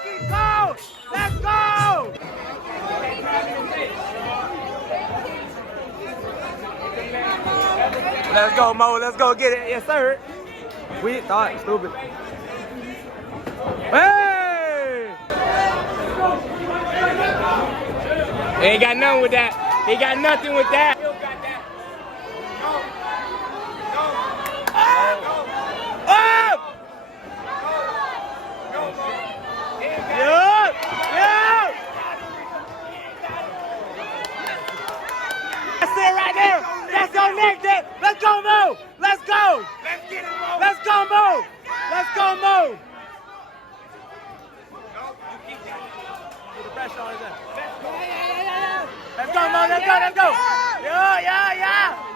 fucking go! Let's go! Let's go, Mo. Let's go get it. Yes, sir. We thought stupid. Hey! He ain't got nothing with that. He got nothing with that. Let's go, Mo! Let's go! Let's get it, Mo! Let's go, Mo! Let's go, Mo! Put the pressure on his head. Let's go, Mo! Let's go! Let's go! Yeah!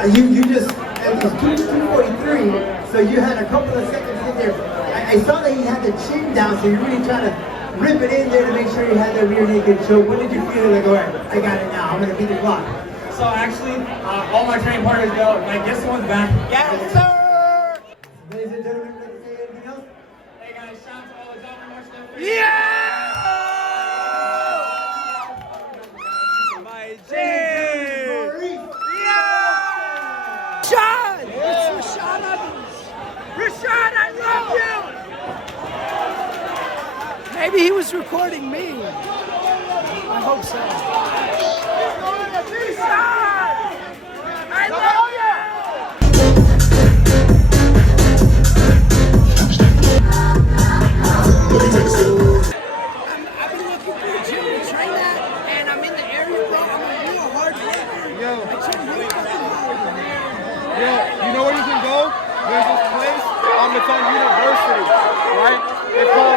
You just, it was 2:43, so you had a couple of seconds in there. I saw that you had the chin down, so you're really trying to rip it in there to make sure you had the rear naked choke. When did you feel like, all right, I got it now, I'm going to beat the clock? So actually, all my training partners go, like, guess one's back. Yes, sir! Ladies and gentlemen, would you like to say anything else? Hey guys, shout out to all the gentlemen watching their face. Yeah! My J! Maurice! Rashad! It's Rashad Evans! Rashad, I love you! Maybe he was recording me. I hope so. Rashad! I love you! I've been looking for a gym to train at, and I'm in the area, bro. I'm a real hard worker. Yo. I train really fucking hard. Yeah, you know where you can go? There's this place, it's on University, right? It's called